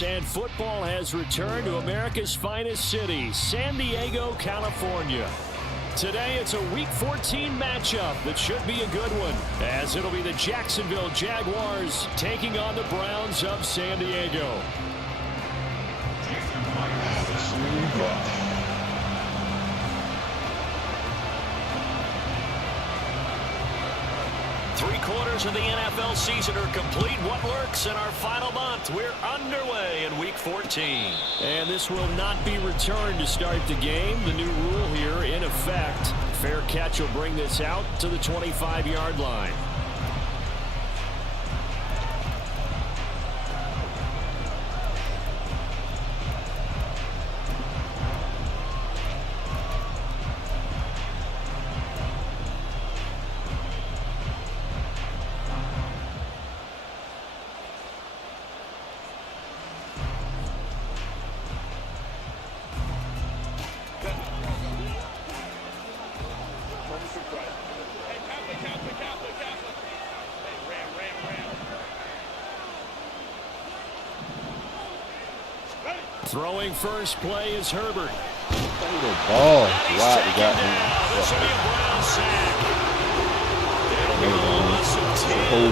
And football has returned to America's finest city, San Diego, California. Today, it's a Week 14 matchup that should be a good one, as it'll be the Jacksonville Jaguars taking on the Browns of San Diego. Three-quarters of the NFL season are complete. What lurks in our final month? We're underway in Week 14. And this will not be returned to start the game. The new rule here in effect. Fair catch will bring this out to the 25-yard line. Throwing first play is Herbert. Ball. Wow, we got him. This will be a Brown sack. It'll be a loss of 10.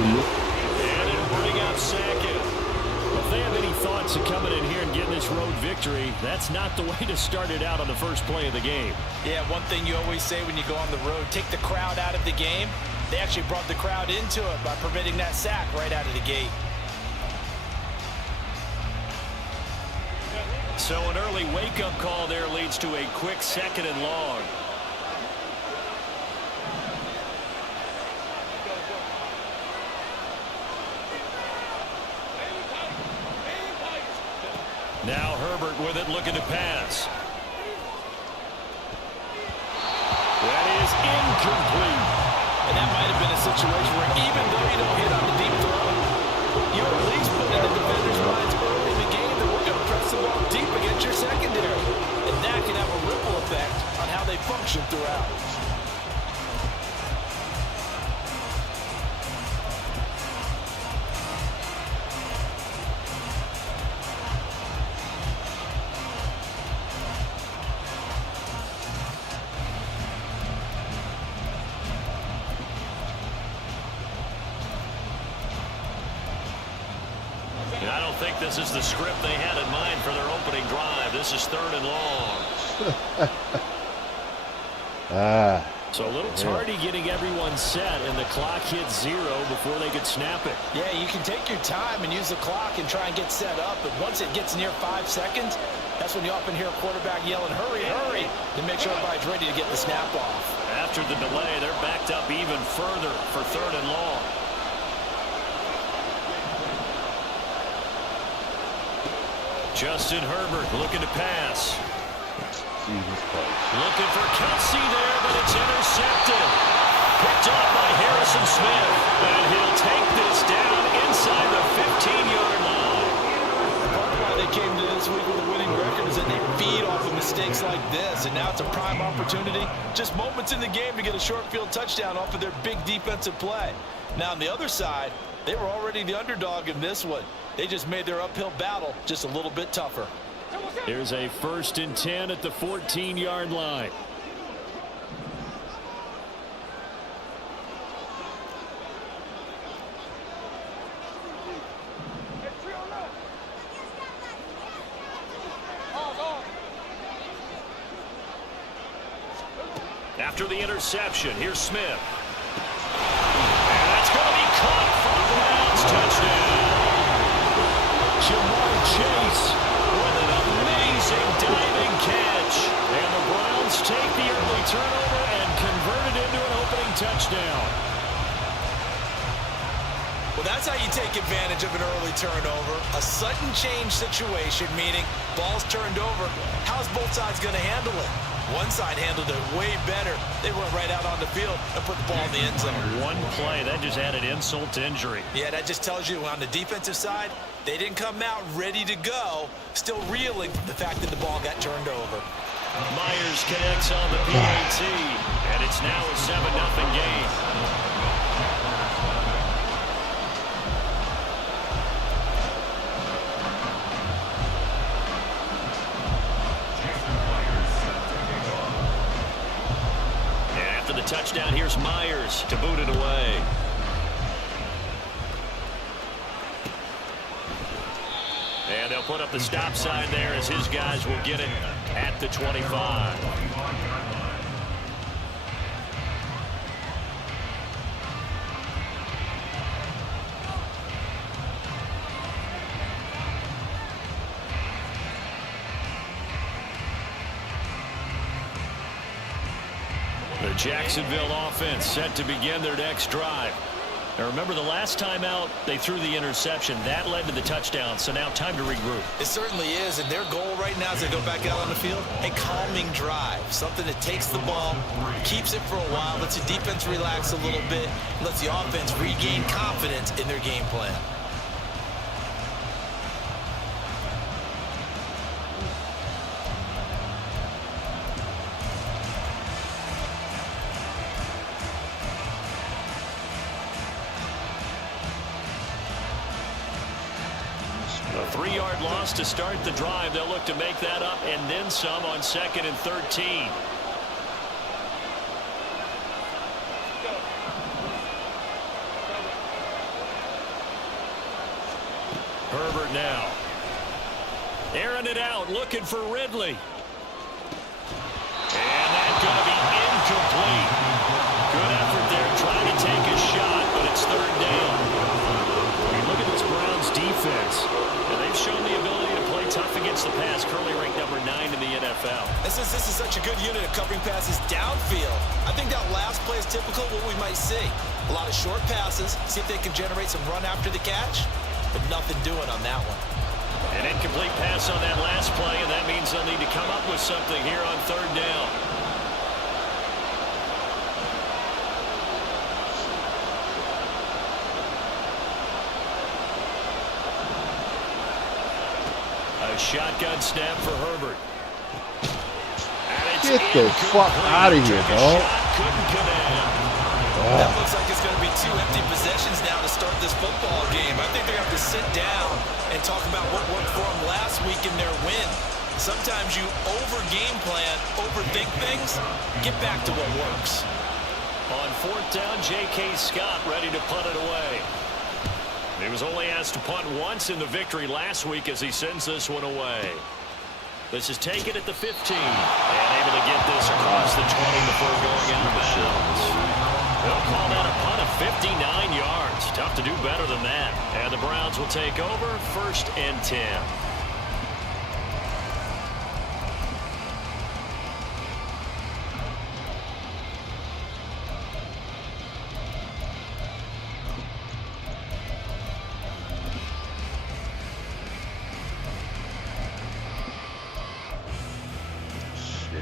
And it'll bring up second. If they have any thoughts of coming in here and getting this road victory, that's not the way to start it out on the first play of the game. Yeah, one thing you always say when you go on the road, take the crowd out of the game. They actually brought the crowd into it by permitting that sack right out of the gate. So an early wake-up call there leads to a quick second and long. Now Herbert with it, looking to pass. That is incomplete. And that might have been a situation where even though you don't hit on the deep throw, you're at least putting in the defender's minds early in the game that we're going to press the ball deep against your secondary. And that can have a ripple effect on how they function throughout. I don't think this is the script they had in mind for their opening drive. This is third and long. So a little tardy getting everyone set, and the clock hits 0 before they could snap it. Yeah, you can take your time and use the clock and try and get set up, but once it gets near 5 seconds, that's when you often hear a quarterback yelling, hurry, hurry, to make sure everybody's ready to get the snap off. After the delay, they're backed up even further for third and long. Justin Herbert looking to pass. Looking for Kelsey there, but it's intercepted. Picked off by Harrison Smith. And he'll take this down inside the 15-yard line. Part of why they came to this week with a winning record is that they feed off of mistakes like this. And now it's a prime opportunity. Just moments in the game to get a short field touchdown off of their big defensive play. Now on the other side, they were already the underdog in this one. They just made their uphill battle just a little bit tougher. Here's a 1st and 10 at the 14-yard line. After the interception, here's Smith. And that's going to be caught for the Browns touchdown. Jamar Chase with an amazing diving catch. And the Browns take the early turnover and convert it into an opening touchdown. Well, that's how you take advantage of an early turnover. A sudden change situation, meaning ball's turned over. How's both sides going to handle it? One side handled it way better. They went right out on the field and put the ball in the end zone. One play, that just added insult to injury. Yeah, that just tells you on the defensive side, they didn't come out ready to go, still reeling from the fact that the ball got turned over. Myers connects on the PAT, and it's now a 7-0 game. touchdown. Here's Myers to boot it away. And they'll put up the stop sign there as his guys will get it at the 25. The Jacksonville offense set to begin their next drive. Now remember, the last time out, they threw the interception. That led to the touchdown, so now time to regroup. It certainly is, and their goal right now as they go back out on the field, a calming drive. Something that takes the ball, keeps it for a while, lets the defense relax a little bit, lets the offense regain confidence in their game plan. A 3-yard loss to start the drive. They'll look to make that up and then some on 2nd and 13. Herbert now. Airing it out, looking for Ridley. And that's going to be incomplete. Good effort there, trying to take a shot, but it's 3rd down. Look at this Browns defense. And they've shown the ability to play tough against the pass. Currently ranked number 9 in the NFL. This is such a good unit of covering passes downfield. I think that last play is typical of what we might see. A lot of short passes, see if they can generate some run after the catch, but nothing doing on that one. An incomplete pass on that last play, and that means they'll need to come up with something here on 3rd down. A shotgun snap for Herbert. Get the fuck out of here, dog. That looks like it's going to be 2 empty possessions now to start this football game. I think they're going to have to sit down and talk about what worked for them last week in their win. Sometimes you over-game plan, overthink things. Get back to what works. On 4th down, J.K. Scott ready to punt it away. He was only asked to punt once in the victory last week as he sends this one away. This is taken at the 15 and able to get this across the 20 before going out of bounds. They'll call that a punt of 59 yards. Tough to do better than that. And the Browns will take over 1st and 10.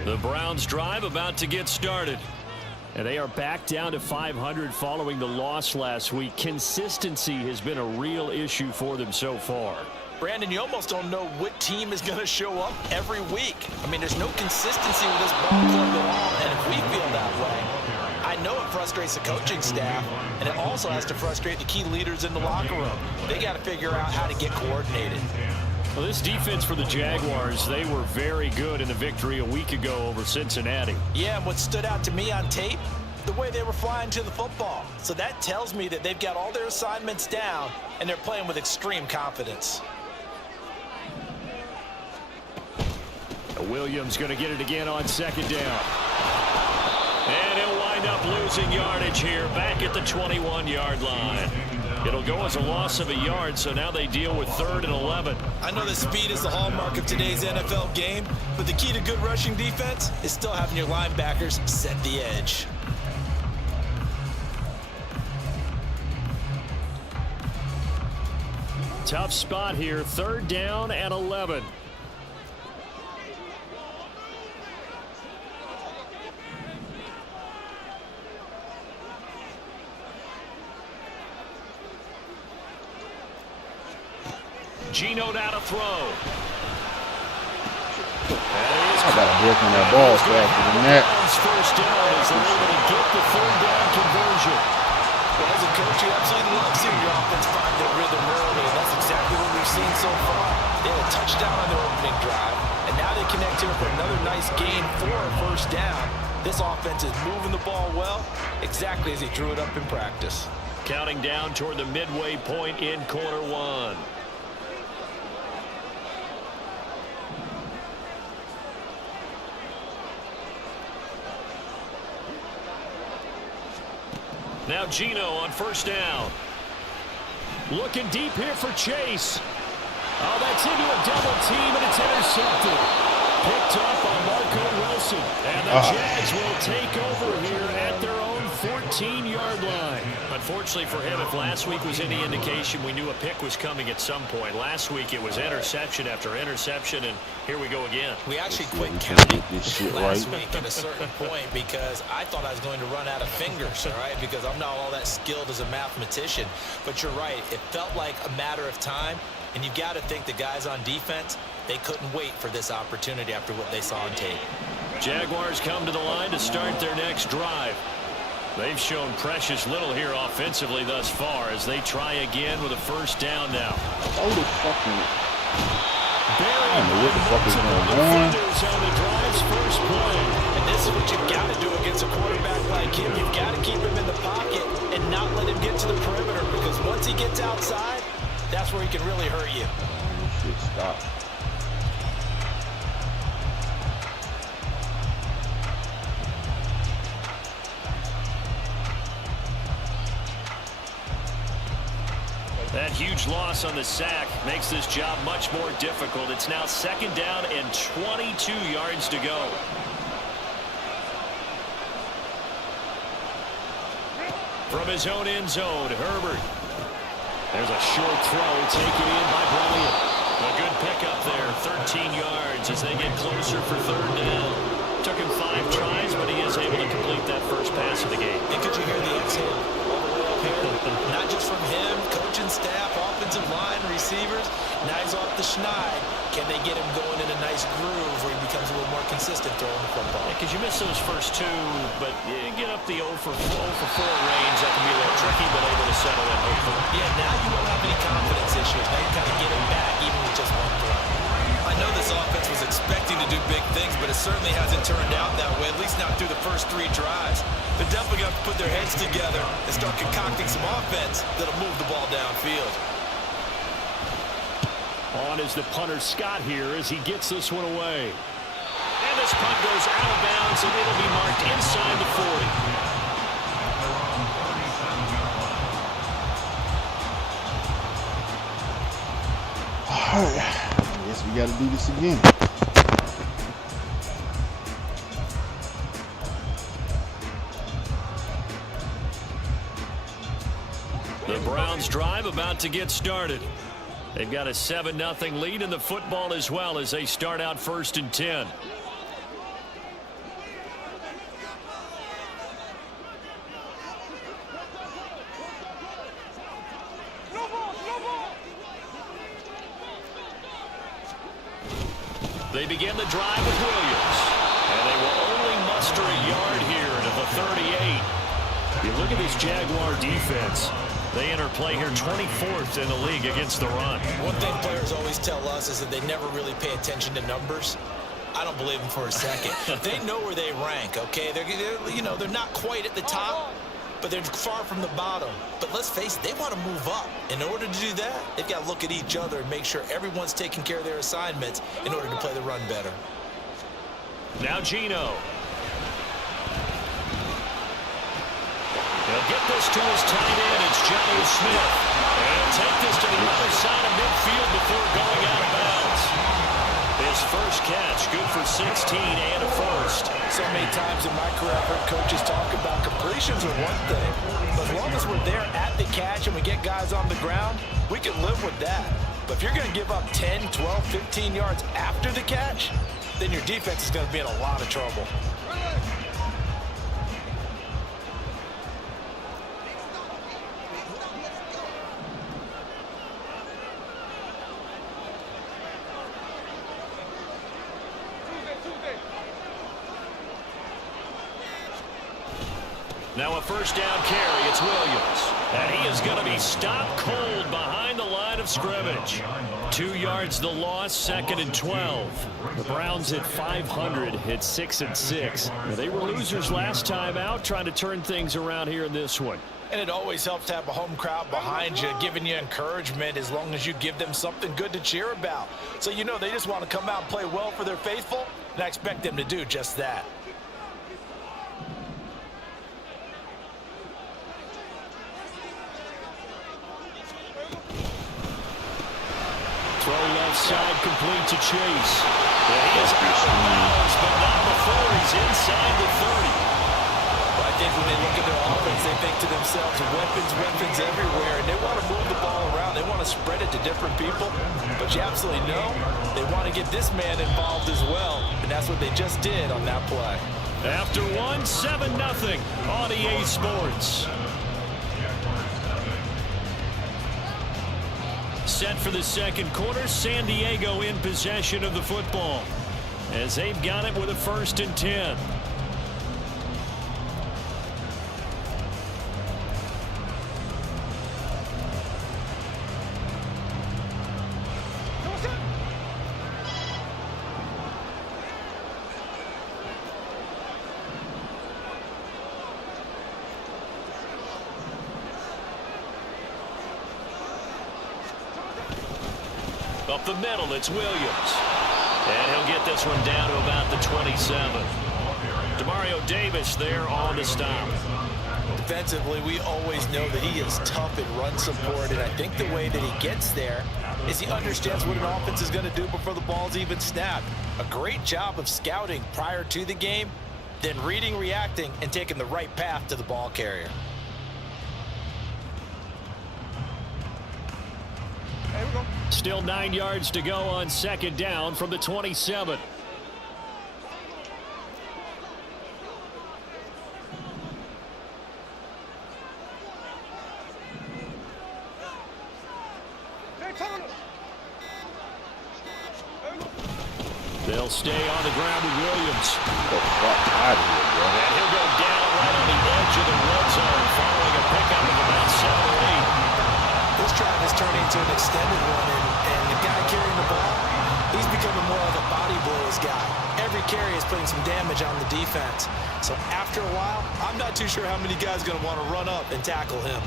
The Browns drive about to get started. And they are back down to 500 following the loss last week. Consistency has been a real issue for them so far. Brandon, you almost don't know what team is going to show up every week. I mean, there's no consistency with this ball club at all, and if we feel that way, I know it frustrates the coaching staff, and it also has to frustrate the key leaders in the locker room. They got to figure out how to get coordinated. Well, this defense for the Jaguars, they were very good in the victory a week ago over Cincinnati. Yeah, and what stood out to me on tape, the way they were flying to the football. So that tells me that they've got all their assignments down, and they're playing with extreme confidence. Williams going to get it again on 2nd down. And he'll wind up losing yardage here back at the 21-yard line. It'll go as a loss of a yard, so now they deal with 3rd and 11. I know that speed is the hallmark of today's NFL game, but the key to good rushing defense is still having your linebackers set the edge. Tough spot here, 3rd down and 11. Gino now to throw. I got a break on that ball faster than that. First down as they're able to get the 3rd down conversion. Well, as a coach, you absolutely love seeing your offense find their rhythm early, and that's exactly what we've seen so far. They had a touchdown on their opening drive, and now they connect here for another nice gain for a 1st down. This offense is moving the ball well, exactly as he drew it up in practice. Counting down toward the midway point in quarter one. Now Gino on first down. Looking deep here for Chase. Oh, that's into a double team, and it's intercepted. Picked up by Marco Wilson. And the Jags will take over here at their own 14-yard line. Unfortunately for him, if last week was any indication, we knew a pick was coming at some point. Last week it was interception after interception, and here we go again. We actually quit counting last week at a certain point because I thought I was going to run out of fingers, all right, because I'm not all that skilled as a mathematician. But you're right. It felt like a matter of time, and you've got to think the guys on defense, they couldn't wait for this opportunity after what they saw on tape. Jaguars come to the line to start their next drive. They've shown precious little here offensively thus far as they try again with a first down now. Oh, the fucking... I don't know what the fuck is going on. On the drive's first play. And this is what you've got to do against a quarterback like him. You've got to keep him in the pocket and not let him get to the perimeter, because once he gets outside, that's where he can really hurt you. Oh, shit, stop. That huge loss on the sack makes this job much more difficult. It's now second down and 22 yards to go. From his own end zone, Herbert. There's a short throw taken in by Bryant. A good pickup there, 13 yards as they get closer for third down. Took him 5 tries, but he is able to complete that first pass of the game. And could you hear the exhale all the way up here? Not just from him, coaching staff, offensive line, receivers. Now he's off the schneid. Can they get him going in a nice groove where he becomes a little more consistent throwing the football? Because you miss those first 2, but you get up the 0 for 4 range. That can be a little tricky, but able to settle in hopefully. Yeah, now you won't have any confidence issues. Now you kind of get him back even with just one throw. I know this offense was expecting to do big things, but it certainly hasn't turned out that way, at least not through the first 3 drives. They're definitely going to put their heads together and start concocting some offense that'll move the ball downfield. On is the punter Scott here as he gets this one away. And this punt goes out of bounds, and it'll be marked inside the 40. All right. I guess we got to do this again. The Browns drive about to get started. They've got a 7-0 lead in the football as well as they start out first and 10. They begin the drive with Williams. And they will only muster a yard here to the 38. You look at this Jaguar defense. They enter play here 24th in the league against the run. One thing players always tell us is that they never really pay attention to numbers. I don't believe them for a second. They know where they rank, okay? They're not quite at the top, but they're far from the bottom. But let's face it, they want to move up. In order to do that, they've got to look at each other and make sure everyone's taking care of their assignments in order to play the run better. Now Gino. He'll get this to his tight end. It's Johnny Smith. And he'll take this to the other side of midfield before going out of bounds. His first catch, good for 16 and a first. So many times in my career, I've heard coaches talk about completions are one thing. But as long as we're there at the catch and we get guys on the ground, we can live with that. But if you're going to give up 10, 12, 15 yards after the catch, then your defense is going to be in a lot of trouble. Now a first down carry, it's Williams. And he is going to be stopped cold behind the line line of scrimmage. 2 yards the loss, 2nd and 12. The Browns at 500 at 6-6. They were losers last time out, trying to turn things around here in this one. And it always helps to have a home crowd behind you, giving you encouragement as long as you give them something good to cheer about. So you know they just want to come out and play well for their faithful, and I expect them to do just that. Throw left side, complete to Chase. Yeah, he is out of bounds, but not before he's inside the 30. Well, I think when they look at their offense, they think to themselves, weapons everywhere, and they want to move the ball around. They want to spread it to different people, but you absolutely know they want to get this man involved as well, and that's what they just did on that play. After one, 7-0 on EA Sports. Set for the second quarter, San Diego in possession of the football as they've got it with a 1st and 10. Up the middle, it's Williams. And he'll get this one down to about the 27. Demario Davis there on the stop. Defensively, we always know that he is tough in run support, and I think the way that he gets there is he understands what an offense is going to do before the ball's even snapped. A great job of scouting prior to the game, then reading, reacting, and taking the right path to the ball carrier. Still 9 yards to go on 2nd down from the 27. They'll stay on the ground with Williams. Out of here, bro. And he'll go down right on the edge of the red zone following a pickup of about 7 or 8. This drive is turning into an extended one, and the guy carrying the ball, he's becoming more like a body blows guy. Every carry is putting some damage on the defense. So after a while, I'm not too sure how many guys are going to want to run up and tackle him.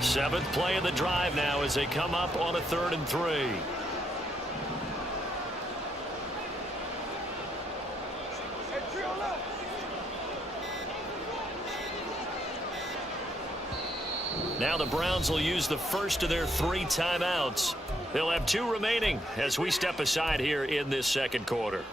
Seventh play of the drive now as they come up on a 3rd and 3. Now the Browns will use the first of their 3 timeouts. They'll have 2 remaining as we step aside here in this second quarter.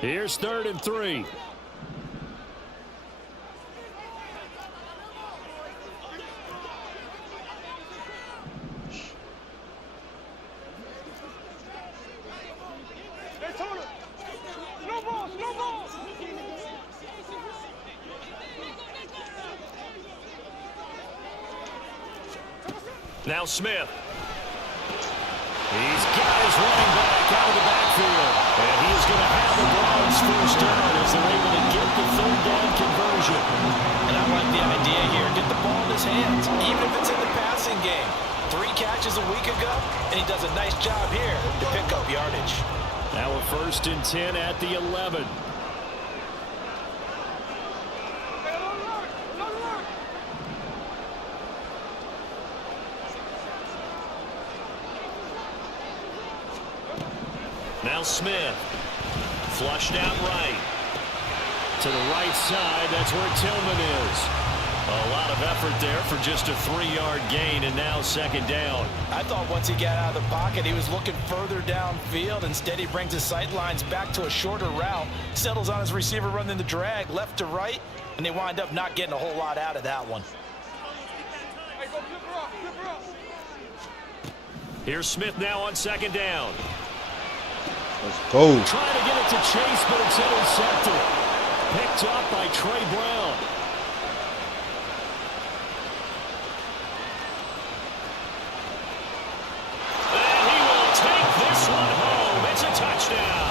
Here's 3rd and 3. Now Smith. He's got his running back out of the backfield. And he's going to have the Browns first down as they're able to get the 3rd down conversion. And I like the idea here. Get the ball in his hands, even if it's in the passing game. 3 catches a week ago, and he does a nice job here to pick up yardage. Now a 1st and 10 at the 11. Now Smith, flushed out right. To the right side, that's where Tillman is. A lot of effort there for just a 3-yard gain, and now 2nd down. I thought once he got out of the pocket, he was looking further downfield. Instead, he brings his sight lines back to a shorter route, settles on his receiver running the drag left to right, and they wind up not getting a whole lot out of that one. Here's Smith now on second down. Let's go. Trying to get it to Chase, but it's intercepted. Picked up by Trey Brown. And he will take this one home. It's a touchdown.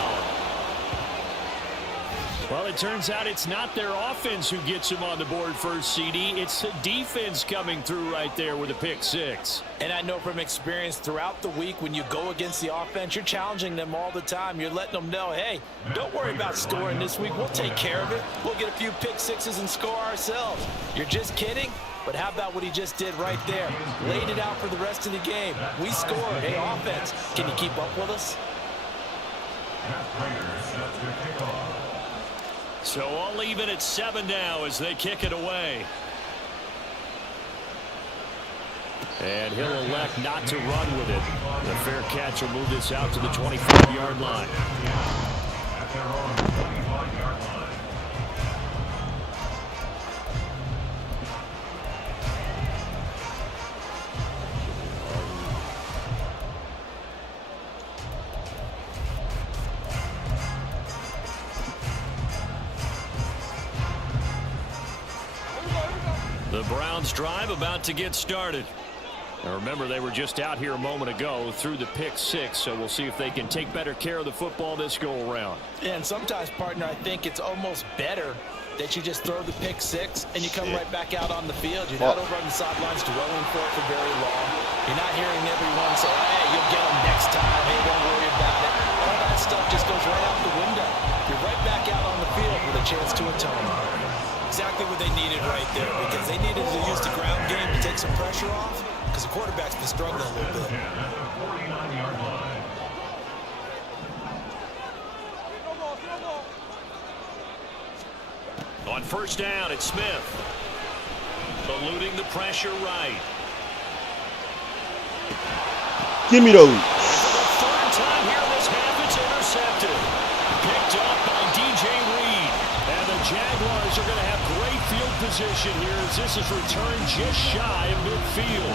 Well, it turns out it's not their offense who gets him on the board first, CD. It's the defense coming through right there with a pick six. And I know from experience throughout the week, when you go against the offense, you're challenging them all the time. You're letting them know, hey, don't worry about scoring this week. We'll take care of it. We'll get a few pick sixes and score ourselves. You're just kidding? But how about what he just did right there? Laid it out for the rest of the game. We scored. Hey, offense, can you keep up with us? So all even at 7 now as they kick it away. And he'll elect not to run with it. The fair catch will move this out to the 25-yard line. The Browns drive about to get started. Now remember, they were just out here a moment ago through the pick six, so we'll see if they can take better care of the football this go around. Yeah, and sometimes, partner, I think it's almost better that you just throw the pick six and you come right back out on the field. You're not over on the sidelines dwelling for it for very long. You're not hearing everyone say, hey, you'll get them next time. Hey, don't worry about it. All that stuff just goes right out the window. You're right back out on the field with a chance to atone. Exactly what they needed right there, because they needed to use the ground game to take some pressure off, because the quarterback's been struggling a little bit. On first down, it's Smith. Eluding the pressure right. Give me those. For the third time here this half, it's intercepted. Picked up by DJ Reed. And the Jaguars are going to have great field position here as this is returned just shy of midfield.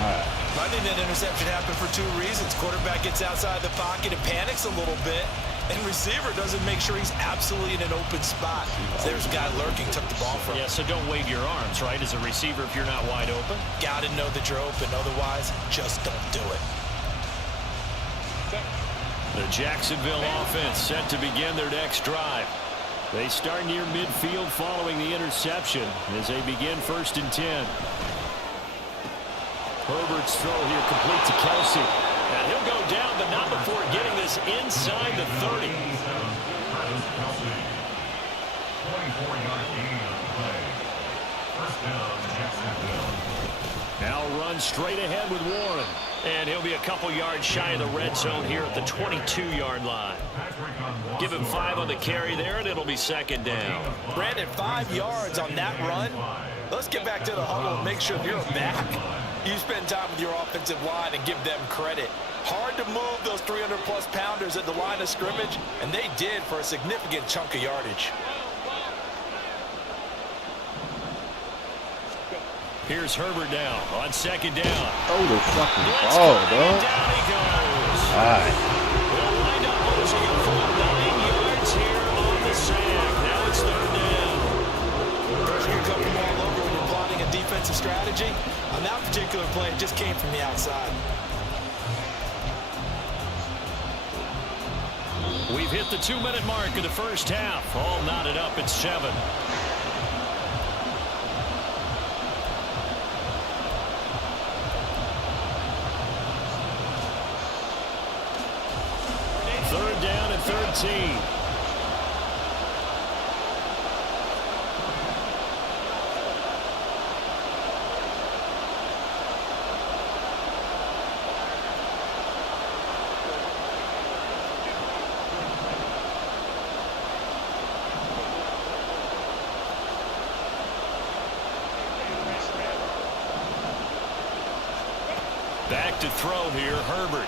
I think that interception happened for two reasons. Quarterback gets outside the pocket and panics a little bit, and receiver doesn't make sure he's absolutely in an open spot. So there's a guy lurking, took the ball from him. Yeah, so don't wave your arms, right, as a receiver if you're not wide open. Got to know that you're open. Otherwise, just don't do it. The Jacksonville offense set to begin their next drive. They start near midfield following the interception as they begin 1st and 10. Herbert's throw here complete to Kelsey. And he'll go down, but not before getting this inside the 30. Now run straight ahead with Warren. And he'll be a couple yards shy of the red zone here at the 22-yard line. Give him 5 on the carry there, and it'll be 2nd down. Brandon, 5 yards on that run. Let's get back to the huddle and make sure you're back. You spend time with your offensive line and give them credit. Hard to move those 300-plus pounders at the line of scrimmage, and they did for a significant chunk of yardage. Here's Herbert now on 2nd down. Oh, the fucking ball, dog. Down he goes. All right. They'll wind up losing a full 9 yards here on the sack. Now it's 3rd down. Pressure can come from all over when you're plotting a defensive strategy. On that particular play, it just came from the outside. We've hit the 2-minute mark of the first half. All knotted up at 7. Third down and 13. Back to throw here, Herbert.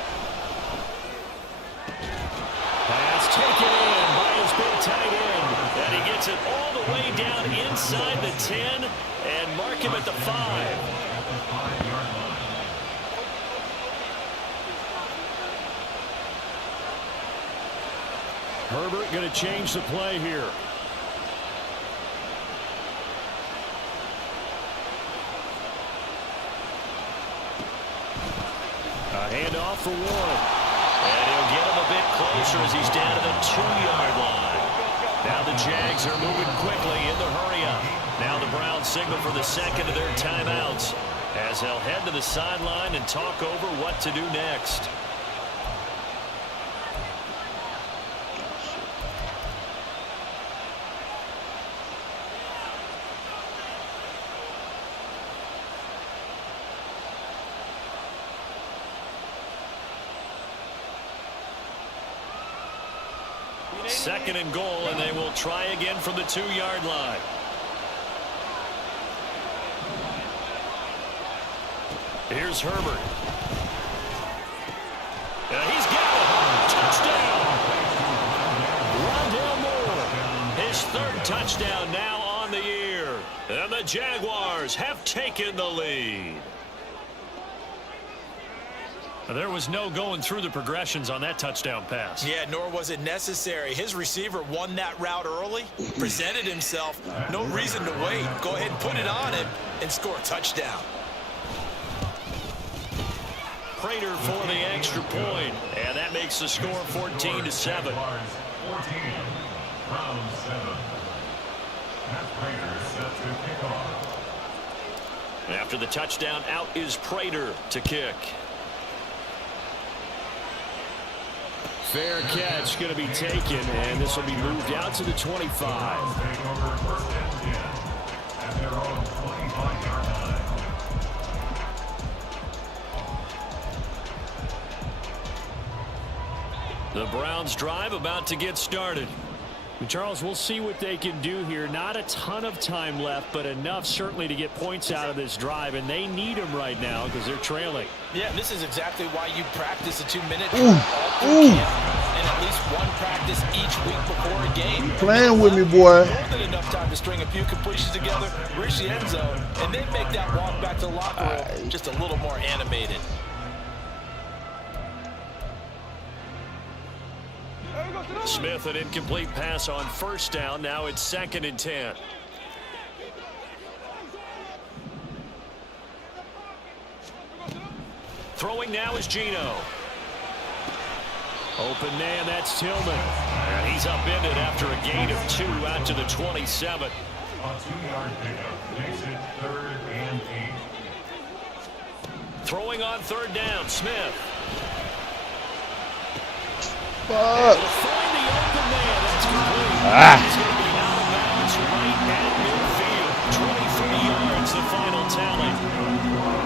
Pass taken in by his big tight end. And he gets it all the way down inside the 10 and mark him at the 5. Herbert going to change the play here. A handoff for Warren. And he'll get him a bit closer as he's down to the 2-yard line. Now the Jags are moving quickly in the hurry-up. Now the Browns signal for the second of their timeouts as they'll head to the sideline and talk over what to do next. Second and goal, and they will try again from the 2-yard line. Here's Herbert. He's got it. Touchdown. Rondale Moore. His third touchdown now on the year. And the Jaguars have taken the lead. There was no going through the progressions on that touchdown pass. Yeah, nor was it necessary. His receiver won that route early, presented himself. No reason to wait. Go ahead and put it on him and score a touchdown. Prater for the extra point, and that makes the score 14-7. After the touchdown, out is Prater to kick. Fair catch going to be taken, and this will be moved out to the 25. The Browns drive about to get started. Charles, we'll see what they can do here. Not a ton of time left, but enough certainly to get points out of this drive, and they need them right now because they're trailing. Yeah, this is exactly why you practice a 2-minute drill and at least one practice each week before a game. Playing with me, boy. More than enough time to string a few completions together, reach the end zone, and then make that walk back to the locker room just a little more animated. Smith, an incomplete pass on first down. Now it's 2nd and 10. Throwing now is Geno. Open man, that's Tillman. And he's upended after a gain of 2 out to the 27. A 2-yard pickup makes it 3rd and 8. Throwing on 3rd down, Smith. Fuck. Find the open man. That's complete. He's going to be out of bounds right at midfield. 23 yards, the final tally.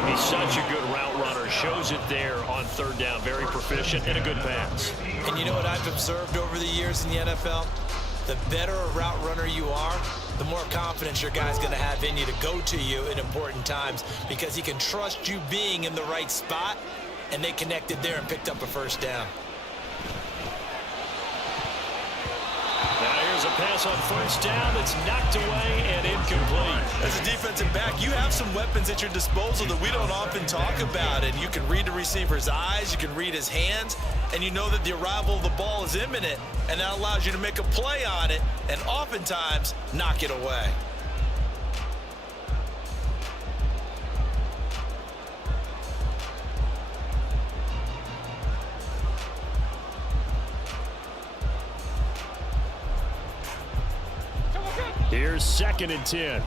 He's such a good route runner. Shows it there on 3rd down. Very proficient and a good pass. And you know what I've observed over the years in the NFL? The better a route runner you are, the more confidence your guy's going to have in you to go to you in important times because he can trust you being in the right spot, and they connected there and picked up a 1st down. Now here's a pass on 1st down that's knocked away and incomplete. As a defensive back, you have some weapons at your disposal that we don't often talk about. And you can read the receiver's eyes, you can read his hands, and you know that the arrival of the ball is imminent, and that allows you to make a play on it and oftentimes knock it away. Here's 2nd and 10.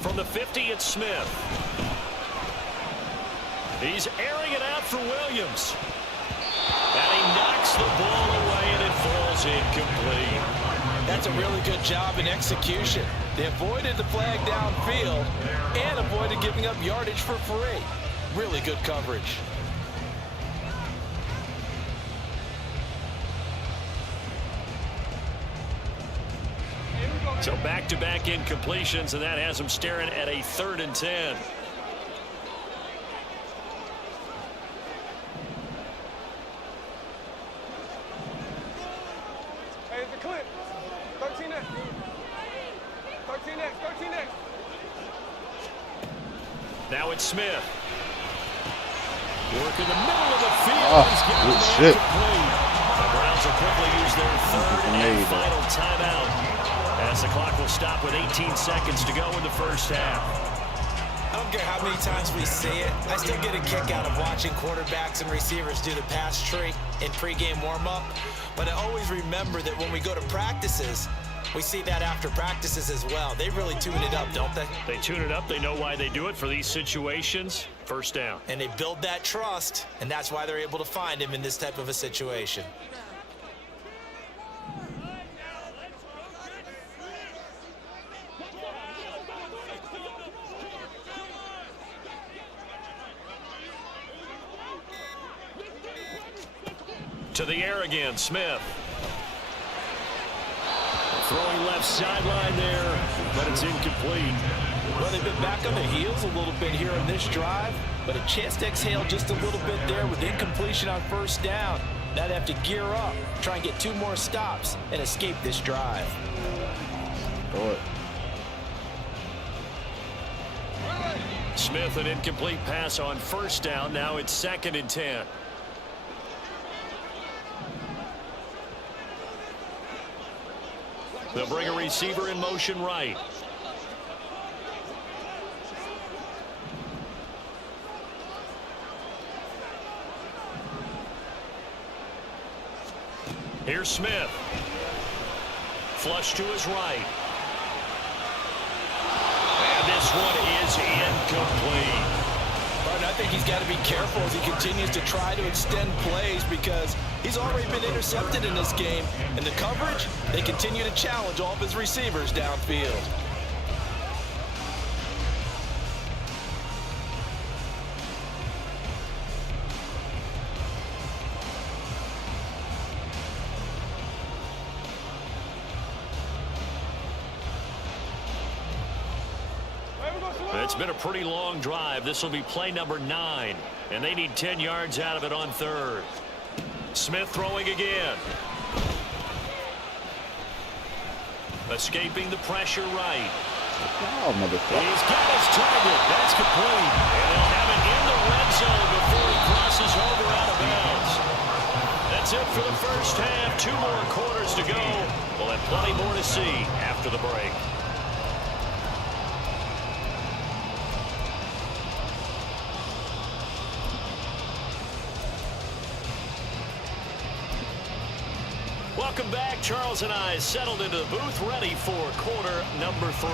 From the 50, it's Smith. He's airing it out for Williams. And he knocks the ball away, and it falls incomplete. That's a really good job in execution. They avoided the flag downfield and avoided giving up yardage for free. Really good coverage. So back-to-back incompletions, and that has him staring at a 3rd and 10. Now it's Smith. Work in the middle of the field. Oh, He's got good it shit. complete. The Browns will quickly use their third and final timeout, as the clock will stop with 18 seconds to go in the first half. I don't care how many times we see it, I still get a kick out of watching quarterbacks and receivers do the pass tree in pregame warm-up. But I always remember that when we go to practices, we see that after practices as well. They really tune it up, don't they? They tune it up. They know why they do it for these situations. First down. And they build that trust, and that's why they're able to find him in this type of a situation. To the air again, Smith. Throwing left sideline there, but it's incomplete. Well, they've been back on their heels a little bit here on this drive, but a chance to exhale just a little bit there with incompletion on first down. Now they have to gear up, try and get 2 more stops, and escape this drive. Throw it. Smith, an incomplete pass on first down. Now it's 2nd and 10. They'll bring a receiver in motion right. Here's Smith. Flush to his right. And this one is incomplete. I think he's got to be careful as he continues to try to extend plays because he's already been intercepted in this game. And the coverage, they continue to challenge all of his receivers downfield. It's been a pretty long drive. This will be play number 9, and they need 10 yards out of it on 3rd. Smith throwing again. Escaping the pressure right. Oh, motherfucker. He's got his target. That's complete. And they'll have it in the red zone before he crosses over out of bounds. That's it for the first half. 2 more quarters to go. We'll have plenty more to see after the break. Welcome back. Charles and I settled into the booth, ready for quarter number 3.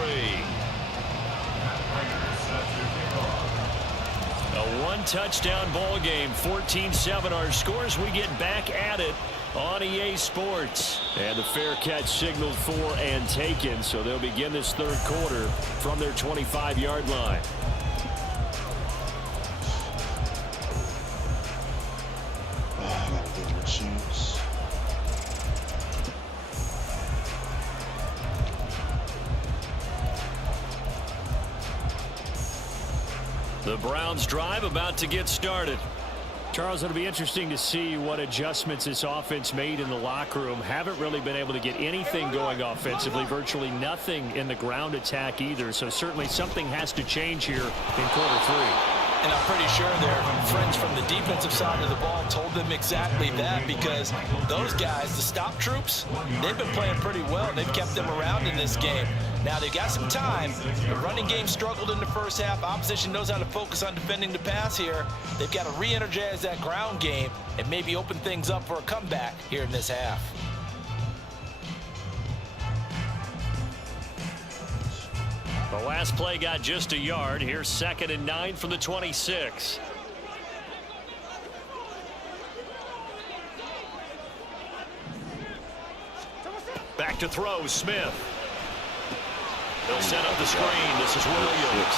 A 1-touchdown ball game, 14-7 our scores. We get back at it on EA Sports. And the fair catch signaled for and taken, so they'll begin this 3rd quarter from their 25-yard line. Oh, I gotta get my shoes. The Browns drive about to get started. Charles, it'll be interesting to see what adjustments this offense made in the locker room. Haven't really been able to get anything going offensively, virtually nothing in the ground attack either. So certainly something has to change here in quarter 3. And I'm pretty sure their friends from the defensive side of the ball told them exactly that because those guys, the stop troops, they've been playing pretty well. They've kept them around in this game. Now they've got some time. The running game struggled in the first half. Opposition knows how to focus on defending the pass here. They've got to re-energize that ground game and maybe open things up for a comeback here in this half. The last play got just a yard. Here's 2nd and 9 from the 26. Back to throw, Smith. They'll set up the screen. This is Williams.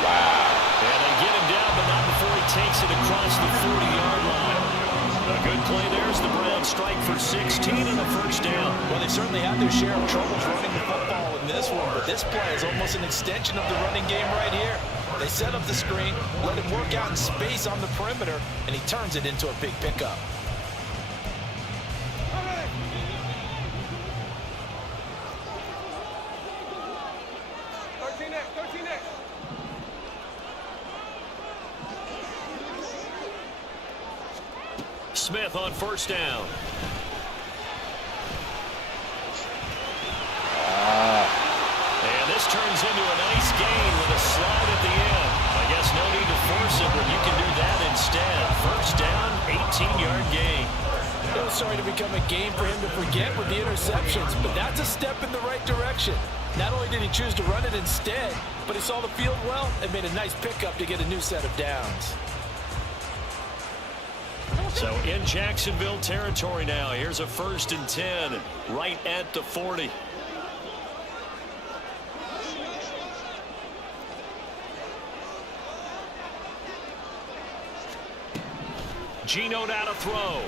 Wow. And they get him down, but not before he takes it across the 40-yard line. A good play there as the Browns strike for 16 and a first down. Well, they certainly had their share of troubles running the football in this one, but this play is almost an extension of the running game right here. They set up the screen, let him work out in space on the perimeter, and he turns it into a big pickup. Smith on first down. And this turns into a nice gain with a slide at the end. I guess no need to force it when you can do that instead. First down, 18-yard gain. It was starting to become a game for him to forget with the interceptions, but that's a step in the right direction. Not only did he choose to run it instead, but he saw the field well and made a nice pickup to get a new set of downs. So in Jacksonville territory now, here's a 1st and 10 right at the 40. Geno now to throw.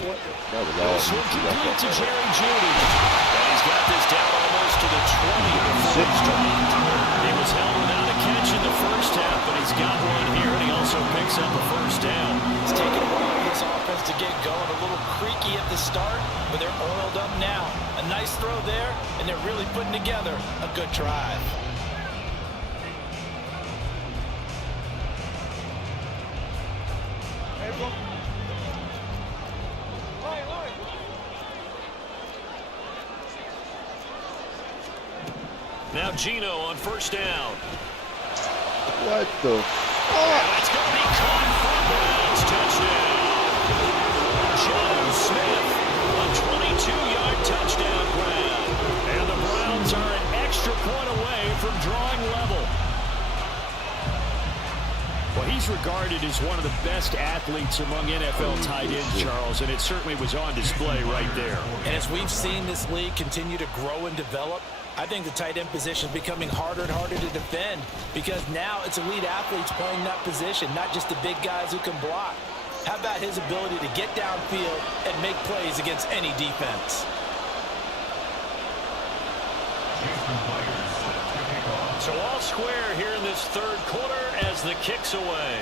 That was all. Swing complete to Jerry Jeudy. And he's got this down almost to the 20 before he's dropped. He was held without a catch in the first half, but he's got one here, and he also picks up a first down. It's taken a while for this offense to get going. A little creaky at the start, but they're oiled up now. A nice throw there, and they're really putting together a good drive. Now Geno on first down. What the? It's going to be caught for Browns touchdown. Joe Smith, a 22-yard touchdown grab. And the Browns are an extra point away from drawing level. Well, he's regarded as one of the best athletes among NFL tight ends, Charles, and it certainly was on display right there. And as we've seen this league continue to grow and develop, I think the tight end position is becoming harder and harder to defend because now it's elite athletes playing that position, not just the big guys who can block. How about his ability to get downfield and make plays against any defense? So all square here in this third quarter as the kick's away.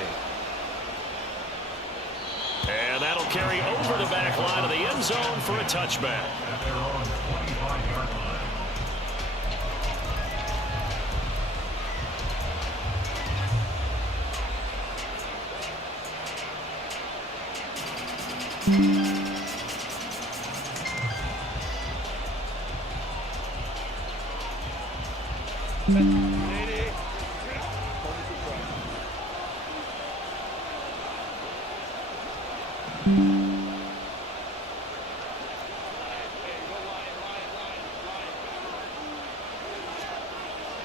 And that'll carry over the back line of the end zone for a touchback.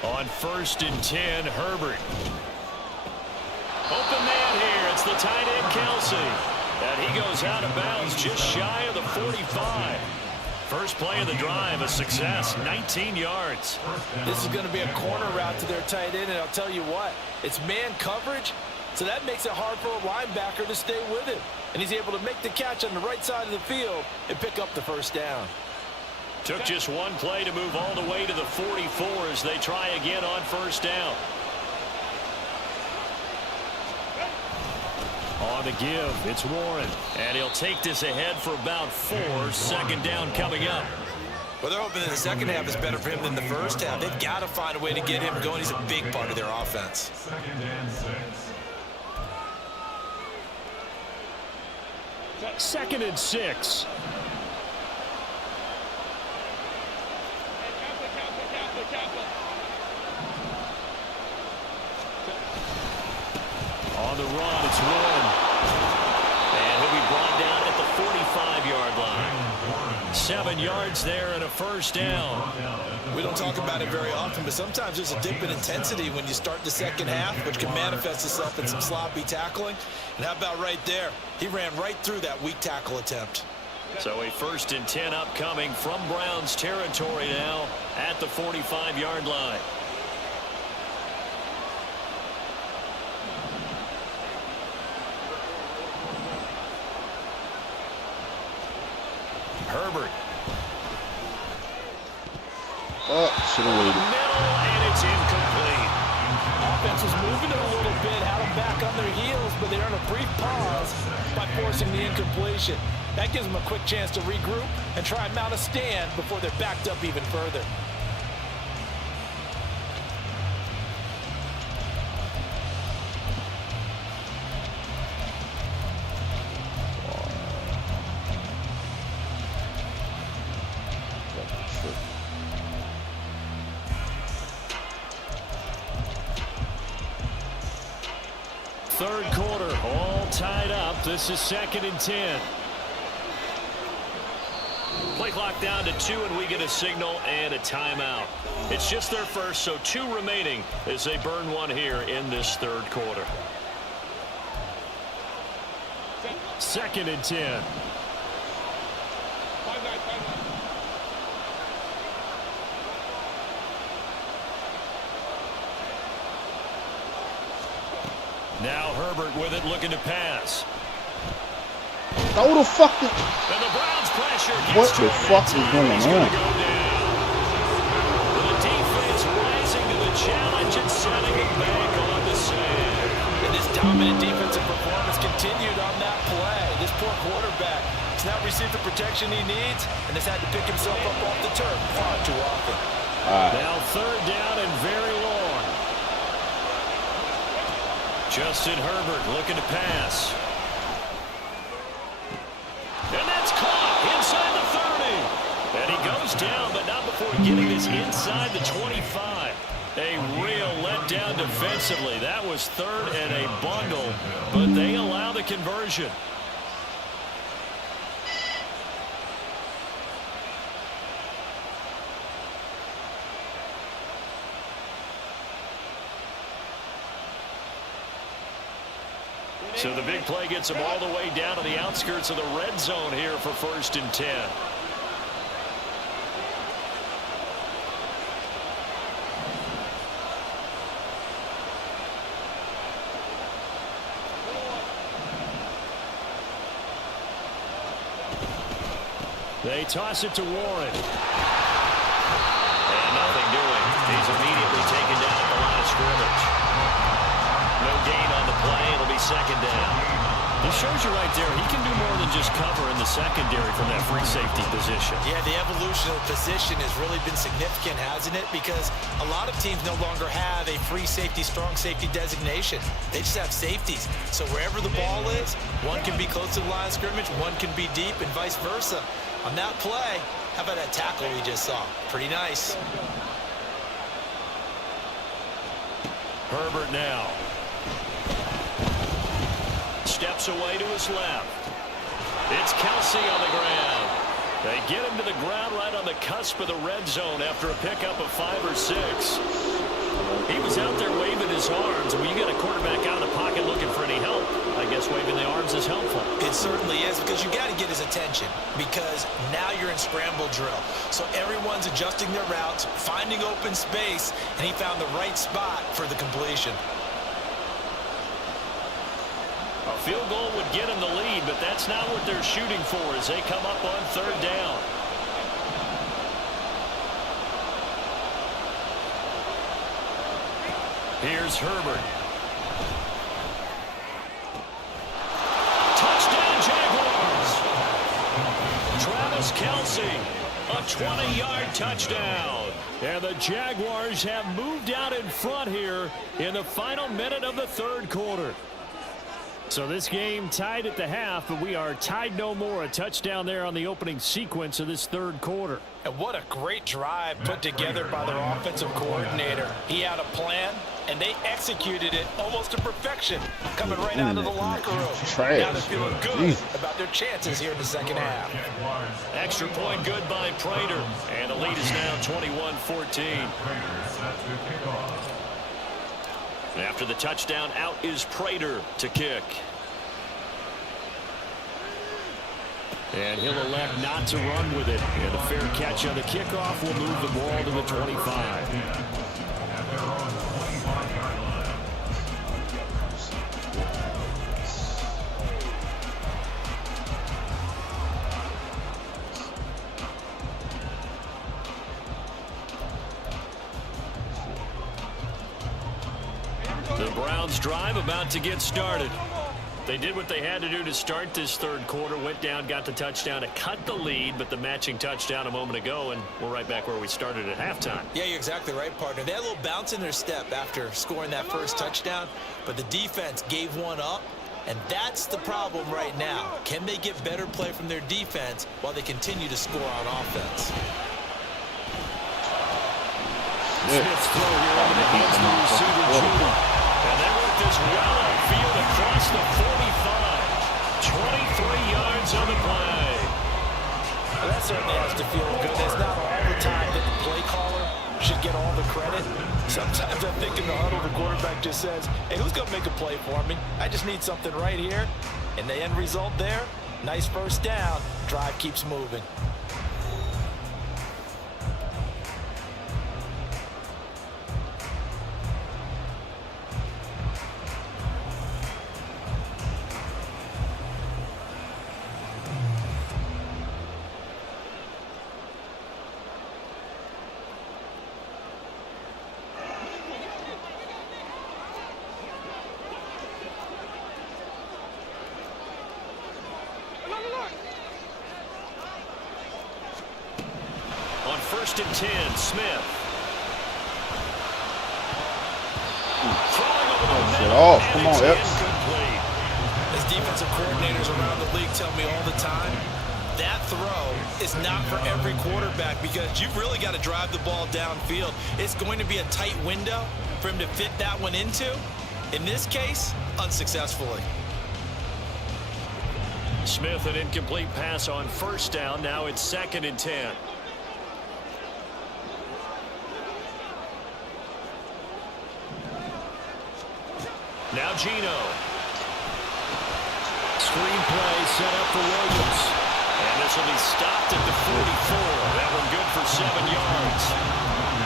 On 1st and 10, Herbert. Open man here. It's the tight end, Kelsey. And he goes out of bounds just shy of the 45. First play of the drive, a success, 19 yards. This is going to be a corner route to their tight end, and I'll tell you what, it's man coverage, so that makes it hard for a linebacker to stay with him. And he's able to make the catch on the right side of the field and pick up the first down. Took just one play to move all the way to the 44 as they try again on first down. On the give, it's Warren. And he'll take this ahead for about 4. 2nd down coming up. Well, they're hoping that the second half is better for him than the first half. They've got to find a way to get him going. He's a big part of their offense. 2nd and 6. 2nd and 6. On the run, it's Warren. And he'll be brought down at the 45-yard line. 7 yards there and a first down. We don't talk about it very often, but sometimes there's a dip in intensity when you start the second half, which can manifest itself in some sloppy tackling. And how about right there? He ran right through that weak tackle attempt. So a 1st and 10 upcoming from Browns territory now at the 45-yard line. Herbert. Oh, should have waited. Middle, and it's incomplete. Offense was moving it a little bit, had them back on their heels, but they earned a brief pause by forcing the incompletion. That gives them a quick chance to regroup and try and mount a stand before they're backed up even further. third quarter, all tied up. This is 2nd and 10. Play clock down to 2, and we get a signal and a timeout. It's just their first, so 2 remaining as they burn one here in this third quarter. 2nd and 10. Now Herbert with it, looking to pass. Throw the fucking... And the Browns pressure What the fuck is going on? The defense rising to the challenge and setting it back on the sand. And this dominant defensive performance continued on that play. This poor quarterback has not received the protection he needs and has had to pick himself up off the turf far too often. Now 3rd down and very long. Justin Herbert looking to pass. And that's caught inside the 30. And he goes down, but not before getting this inside the 25. A real letdown defensively. That was 3rd and a bundle, but they allow the conversion. So the big play gets them all the way down to the outskirts of the red zone here for 1st and 10. They toss it to Warren. And nothing doing. He's immediately taken down at the line of scrimmage. No gain on the play. It'll be 2nd down. This shows you right there, he can do more than just cover in the secondary from that free safety position. Yeah, the evolution of the position has really been significant, hasn't it? Because a lot of teams no longer have a free safety, strong safety designation. They just have safeties. So wherever the ball is, one can be close to the line of scrimmage, one can be deep, and vice versa. On that play, how about that tackle we just saw? Pretty nice. Herbert now. Steps away to his left. It's Kelsey on the ground. They get him to the ground right on the cusp of the red zone after a pickup of 5 or 6. He was out there waving his arms. When you get a quarterback out of the pocket looking for any help, I guess waving the arms is helpful. It certainly is, because you got to get his attention, because now you're in scramble drill. So everyone's adjusting their routes, finding open space, and he found the right spot for the completion. A field goal would get him the lead, but that's not what they're shooting for as they come up on 3rd down. Here's Herbert. Touchdown, Jaguars! Travis Kelsey, a 20-yard touchdown. And the Jaguars have moved out in front here in the final minute of the 3rd quarter. So this game tied at the half, but we are tied no more. A touchdown there on the opening sequence of this 3rd quarter. And what a great drive put together by their offensive coordinator. He had a plan, and they executed it almost to perfection, coming right out of the locker room. Now they're feeling good about their chances here in the 2nd half. Extra point good by Prater, and the lead is now 21-14. After the touchdown, out is Prater to kick. And he'll elect not to run with it. And a fair catch on the kickoff will move the ball to the 25. The Browns drive about to get started. They did what they had to do to start this 3rd quarter, went down, got the touchdown to cut the lead, but the matching touchdown a moment ago, and we're right back where we started at halftime. Yeah, you're exactly right, partner. They had a little bounce in their step after scoring that first touchdown, but the defense gave one up, and that's the problem right now. Can they get better play from their defense while they continue to score on offense? Smith's throw here over the hands of the receiver, Judah. And they work with this well upfield across the 45. 23 yards on the play. Well, that certainly has to feel good. It's not all the time that the play caller should get all the credit. Sometimes I think in the huddle, the quarterback just says, hey, who's going to make a play for me? I just need something right here. And the end result there, nice first down. Drive keeps moving. On 1st and 10, Smith. Throwing over the Shit middle, off. and Come on, it's Epps. incomplete. As defensive coordinators around the league tell me all the time, that throw is not for every quarterback because you've really got to drive the ball downfield. It's going to be a tight window for him to fit that one into. In this case, unsuccessfully. Smith, an incomplete pass on 1st down. Now it's 2nd and 10. Now Gino. Screenplay set up for Williams. And this will be stopped at the 44. That one good for 7 yards.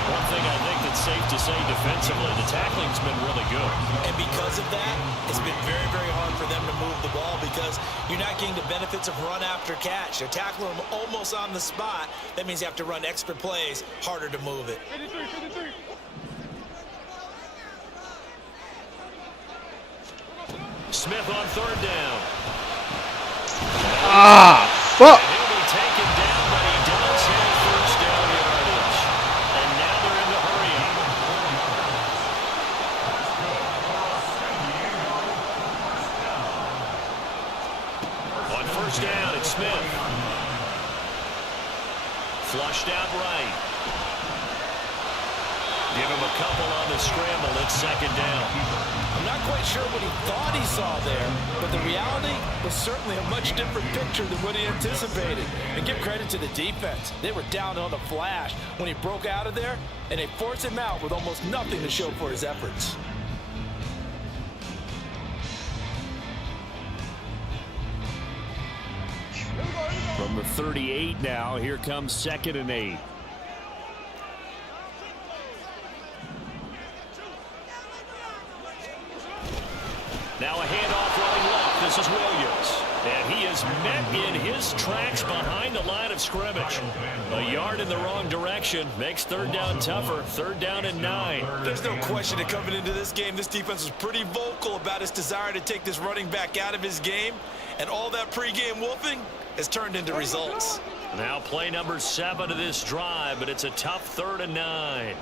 One thing I think that's safe to say defensively, the tackling's been really good. And because of that, it's been very, very hard for them to move the ball because you're not getting the benefits of run after catch. They're tackling them almost on the spot. That means you have to run extra plays, harder to move it. Smith on 3rd down. Ah, fuck. He'll be taken down, but he does have 1st down yardage. And now they're in the hurry up. On 1st down, it's Smith. Flushed out right. Give him a couple on the scramble. It's 2nd down. I'm not quite sure what he thought he saw there, but the reality was certainly a much different picture than what he anticipated. And give credit to the defense. They were down on the flash when he broke out of there, and they forced him out with almost nothing to show for his efforts. From the 38 now, here comes 2nd and 8. Now a handoff running left. This is Williams. And he is met in his tracks behind the line of scrimmage. A yard in the wrong direction makes 3rd down tougher. 3rd down and 9. There's no question that coming into this game, this defense was pretty vocal about its desire to take this running back out of his game. And all that pregame wolfing has turned into results. Now play number 7 of this drive, but it's a tough 3rd and 9.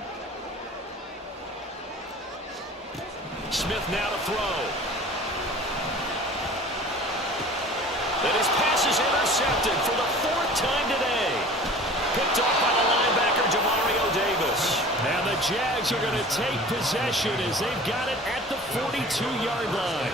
Smith now to throw. And his pass is intercepted for the 4th time today. Picked off by the linebacker, Jamario Davis. And the Jags are going to take possession as they've got it at the 42-yard line.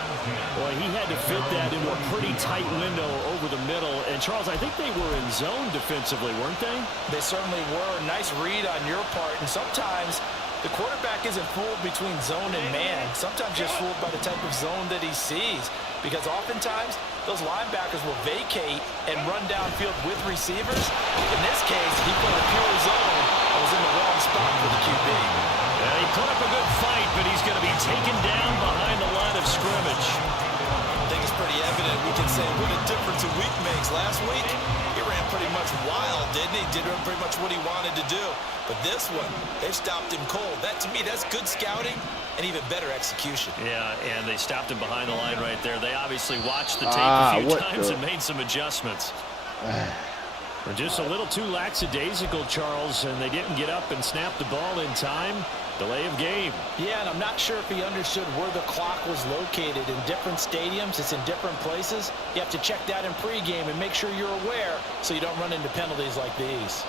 Boy, he had to fit that into a pretty tight window over the middle. And, Charles, I think they were in zone defensively, weren't they? They certainly were. Nice read on your part. And sometimes the quarterback isn't fooled between zone and man. Sometimes just fooled by the type of zone that he sees. Because oftentimes, those linebackers will vacate and run downfield with receivers. In this case, he played a pure zone and was in the wrong spot for the QB. Yeah, he put up a good fight, but he's going to be taken down behind the line of scrimmage. I think it's pretty evident. We can say what a difference a week makes. Last week, he ran pretty much wild, didn't he? Did pretty much what he wanted to do. But this one, they've stopped him cold. That, to me, that's good scouting and even better execution. Yeah, and they stopped him behind the line right there. They obviously watched the tape a few times and made some adjustments. They're just a little too lackadaisical, Charles, and they didn't get up and snap the ball in time. Delay of game. Yeah, and I'm not sure if he understood where the clock was located. In different stadiums, it's in different places. You have to check that in pregame and make sure you're aware so you don't run into penalties like these.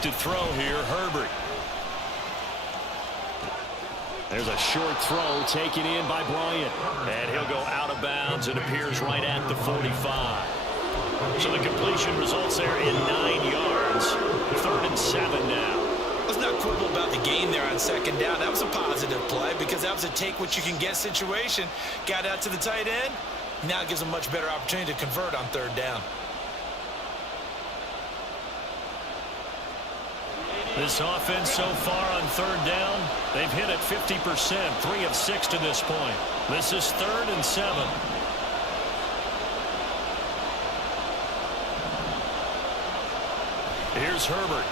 back to throw here, Herbert. There's a short throw taken in by Bryant. And he'll go out of bounds and appears right at the 45. So the completion results there in 9 yards. 3rd and 7 now. Let's not quibble about the gain there on 2nd down. That was a positive play because that was a take-what-you-can-get situation. Got out to the tight end. Now it gives them much better opportunity to convert on 3rd down. This offense so far on 3rd down, they've hit it 50%, 3 of 6 to this point. This is 3rd and 7. Here's Herbert.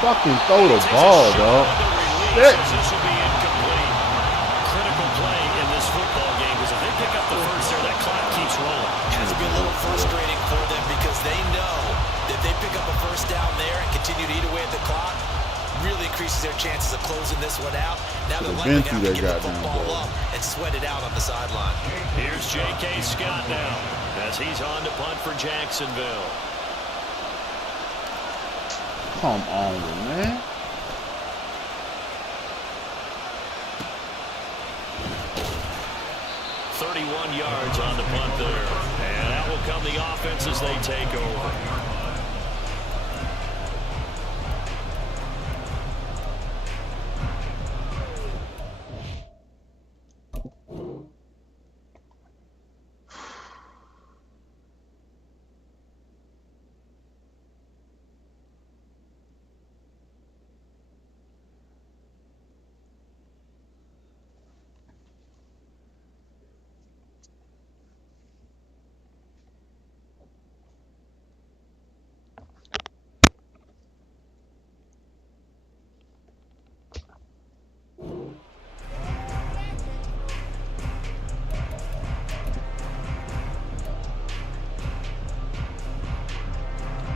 Fucking throw the ball, dog. This will be incomplete. Critical play in this football game because if they pick up the first there, that clock keeps rolling. It has to be a little frustrating for them because they know that they pick up a first down there and continue to eat away at the clock, really increases their chances of closing this one out. Now they're likely to have to get the football up and sweat it out on the sideline. Here's J.K. Scott now as he's on to punt for Jacksonville. Come on, man. .31 yards on the punt there. And that will come the offense as they take over.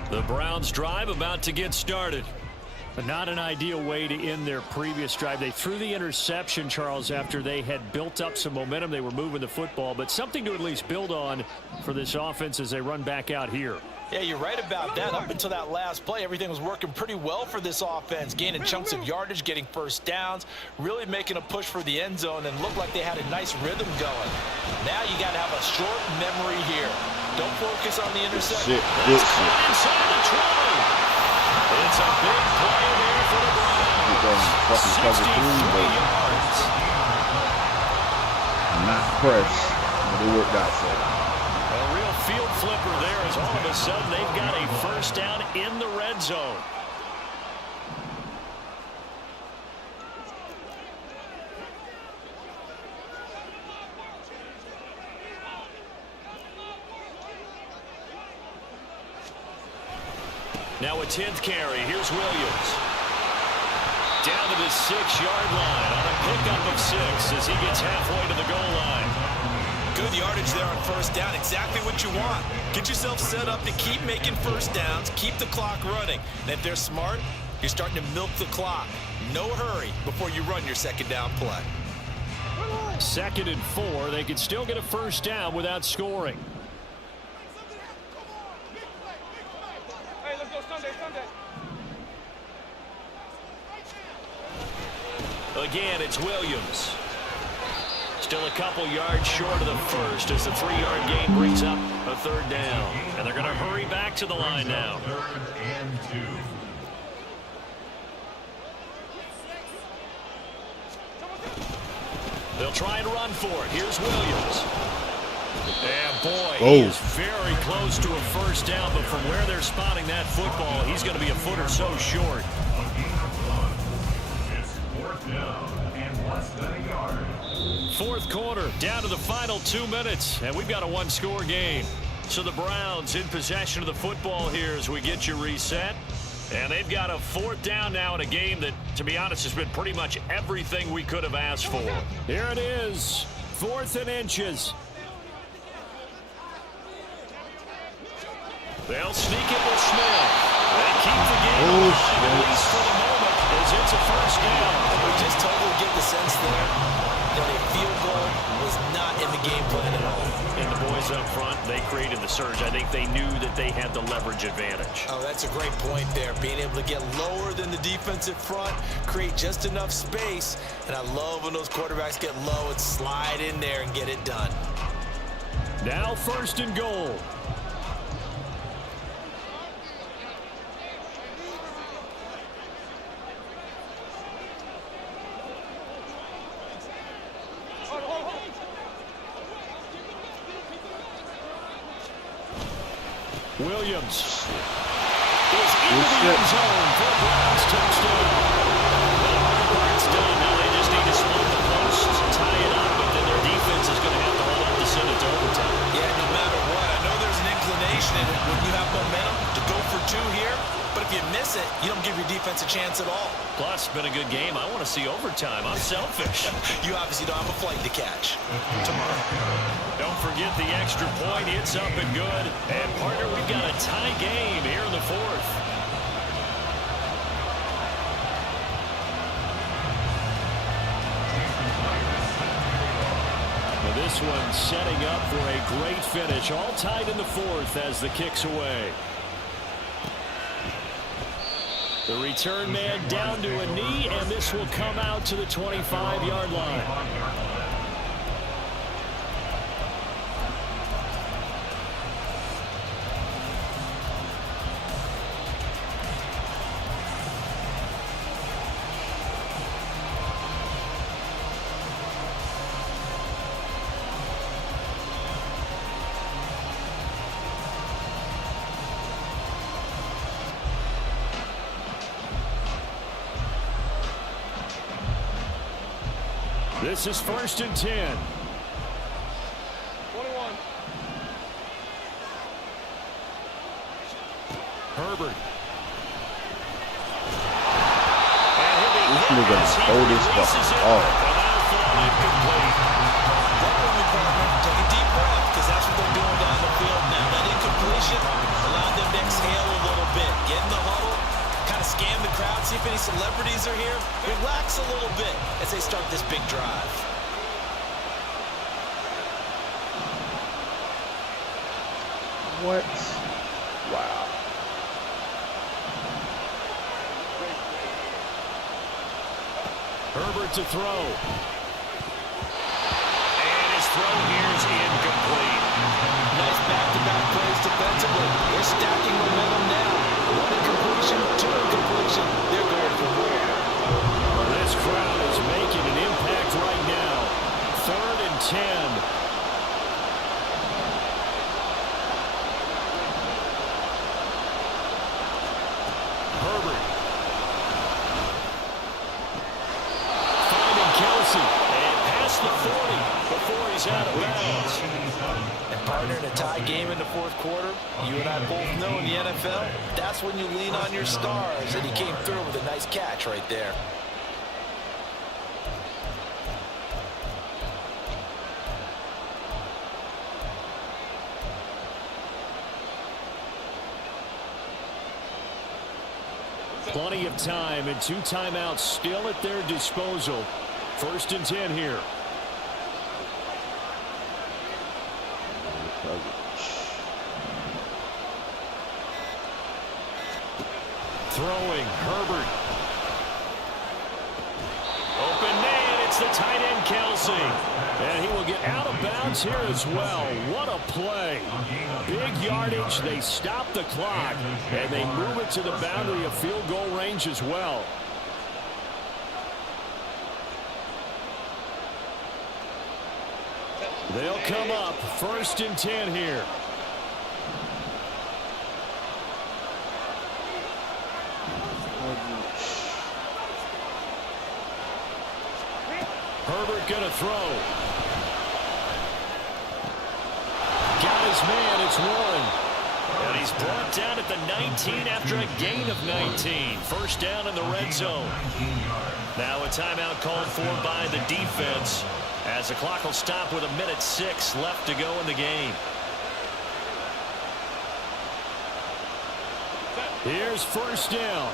The Browns drive about to get started. But not an ideal way to end their previous drive. They threw the interception, Charles, after they had built up some momentum. They were moving the football, but something to at least build on for this offense as they run back out here. Yeah, you're right about that. Up until that last play, everything was working pretty well for this offense, gaining chunks of yardage, getting first downs, really making a push for the end zone, and looked like they had a nice rhythm going. Now you got to have a short memory here. Don't focus on the interception. Shit. Inside the 20. It's a big play there for the Browns. 63 yards. Not pressed, but it worked out for them. A real field flipper there as all of a sudden they've got a first down in the red zone. Now a 10th carry. Here's Williams. Down to the 6-yard line on a pickup of 6 as he gets halfway to the goal line. Good yardage there on first down. Exactly what you want. Get yourself set up to keep making first downs, keep the clock running. And if they're smart, you're starting to milk the clock. No hurry before you run your second down play. 2nd and 4. They could still get a first down without scoring. Again, it's Williams. Still a couple yards short of the first as the 3-yard gain brings up a 3rd down. And they're going to hurry back to the line now. 3rd and 2. They'll try and run for it. Here's Williams. And boy, Oh. he is very close to a first down, but from where they're spotting that football, he's going to be a foot or so short. It's 4th down and less than a yard. 4th quarter, down to the final 2 minutes, and we've got a 1-score game. So the Browns in possession of the football here as we get you reset. And they've got a 4th down now in a game that, to be honest, has been pretty much everything we could have asked for. Here it is, 4th and inches. They'll sneak it with Smith. They keep the game alive, at least for the moment, as it's a first down. We just totally get the sense there when a field goal was not in the game plan at all. And the boys up front, they created the surge. I think they knew that they had the leverage advantage. Oh, that's a great point there. Being able to get lower than the defensive front, create just enough space. And I love when those quarterbacks get low and slide in there and get it done. Now 1st and goal. Williams is into the end zone for a Browns touchdown. Well, hard part's done. Now they just need to split the posts, tie it up, but then their defense is going to have to hold up to send it to overtime. Yeah, no matter what, I know there's an inclination in it when you have momentum to go for 2 here, but if you miss it, you don't give your defense a chance at all. Plus, been a good game. I want to see overtime. I'm selfish. You obviously don't have a flight to catch tomorrow. Don't forget the extra point. It's up and good. And, partner, we've got a tie game here in the 4th. Well, this one setting up for a great finish. All tied in the 4th as the kick's away. The return man down to a knee, and this will come out to the 25-yard line. This is 1st and 10. 21. Herbert. This nigga hold his fucking ball. Take a deep breath, because that's what they're doing down the field. Now that incompletion allowed them to exhale a little bit. Get in the huddle, kind of scan the crowd, see if any celebrities are here. Relax a little bit as they start this big drive. What? Wow. Herbert to throw. And his throw here is incomplete. Nice back-to-back plays defensively. They're stacking momentum now. 1 incompletion, 2 incompletion. They're going for more. Well, this crowd is making an impact right now. 3rd and 10. Herbert. Finding Kelsey. And past the 40 before he's out of bounds. And partner, in a tie game in the 4th quarter, you and I both know in the NFL, that's when you lean on your stars. And he came through with a nice catch right there. Plenty of time and 2 timeouts still at their disposal. 1st and 10 here. Throwing, Herbert. Open man, it's the tight end, Kelsey. And he will get out of bounds here as well. What a play. Big yardage, they stop the clock, and they move it to the boundary of field goal range as well. They'll come up 1st and 10 here. Herbert gonna throw. Got his man, it's Warren. And he's brought down at the 19 after a gain of 19. 1st down in the red zone. Now a timeout called for by the defense, as the clock will stop with 1:06 left to go in the game. Here's 1st down.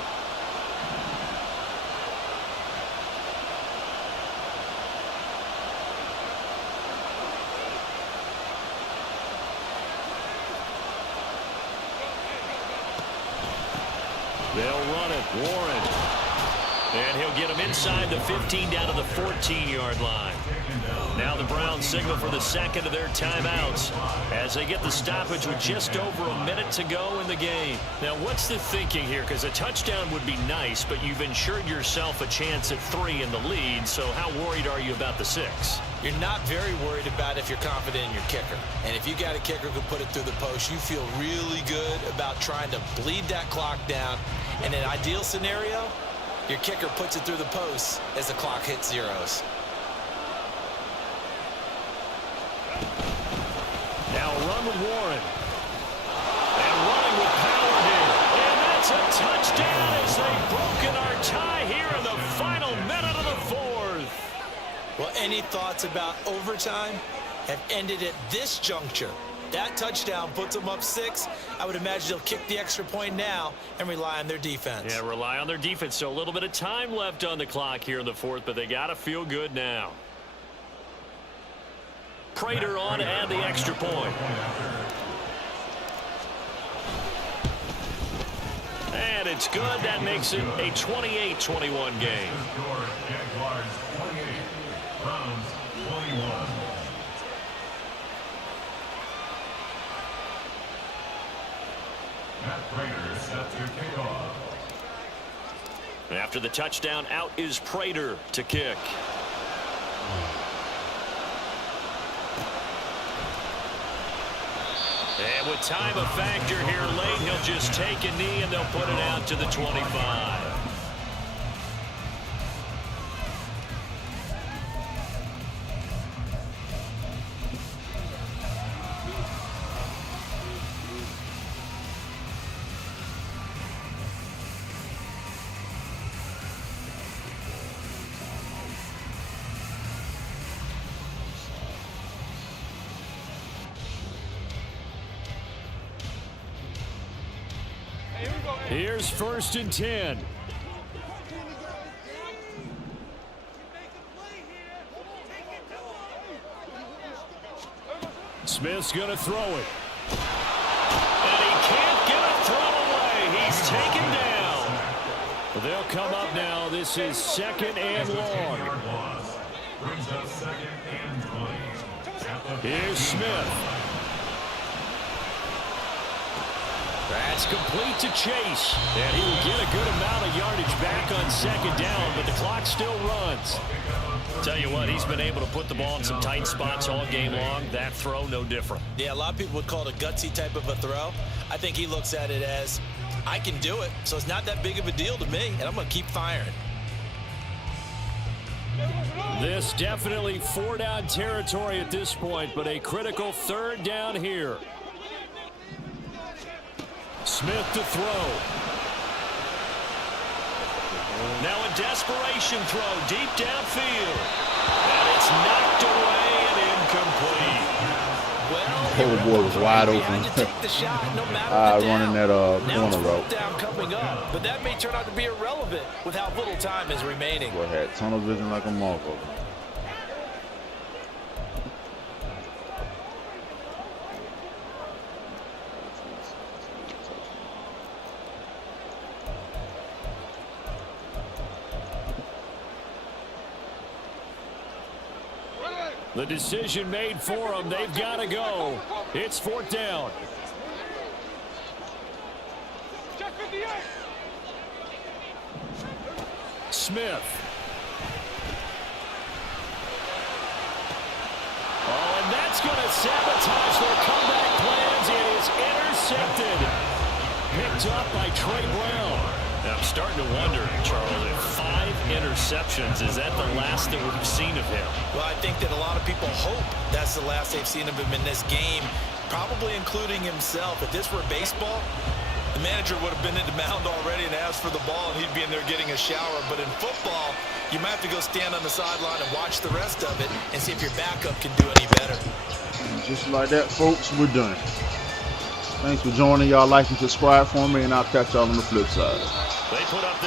They'll run it. Warren. And he'll get him inside the 15 down to the 14-yard line. Now the Browns signal for the second of their timeouts as they get the stoppage with just over a minute to go in the game. Now, what's the thinking here? Because a touchdown would be nice, but you've ensured yourself a chance at 3 in the lead, so how worried are you about the 6? You're not very worried about if you're confident in your kicker. And if you got a kicker who can put it through the post, you feel really good about trying to bleed that clock down. In an ideal scenario, your kicker puts it through the post as the clock hits zeros. Now run with Warren. And running with power here. And that's a touchdown as they've broken our tie here in the final minute of the 4th. Well, any thoughts about overtime have ended at this juncture. That touchdown puts them up 6. I would imagine they'll kick the extra point now and rely on their defense. Yeah, rely on their defense. So a little bit of time left on the clock here in the 4th, but they got to feel good now. Prater on to add the extra point. And it's good. That makes it a 28-21 game. Jaguars 28, Browns 21. Matt Prater set to kick off. After the touchdown, out is Prater to kick. And with time a factor here late, he'll just take a knee and they'll put it out to the 25. Here's 1st and 10. Smith's going to throw it. And he can't get a throw away. He's taken down. They'll come up now. This is 2nd and long. Brings up 2nd and 20. Here's Smith. That's complete to Chase. And he will get a good amount of yardage back on 2nd down, but the clock still runs. Tell you what, he's been able to put the ball in some tight spots all game long. That throw, no different. Yeah, a lot of people would call it a gutsy type of a throw. I think he looks at it as, I can do it, so it's not that big of a deal to me, and I'm going to keep firing. This definitely 4-down territory at this point, but a critical 3rd down here. Smith to throw. Now a desperation throw deep downfield. And it's knocked away and incomplete. Oh boy, was wide open. Running that corner route. Down coming up, but that may turn out to be irrelevant with how little time is remaining. Boy had tunnel vision like a motherfucker. The decision made for them. They've got to go. It's 4th down. Smith. Oh, and that's going to sabotage their comeback plans. It is intercepted. Picked up by Trey Brown. Now, I'm starting to wonder, Charles, if 5 interceptions, is that the last that we've seen of him? Well, I think that a lot of people hope that's the last they've seen of him in this game, probably including himself. If this were baseball, the manager would have been in the mound already and asked for the ball, and he'd be in there getting a shower. But in football, you might have to go stand on the sideline and watch the rest of it and see if your backup can do any better. Just like that, folks, we're done. Thanks for joining. Y'all like and subscribe for me, and I'll catch y'all on the flip side. They put up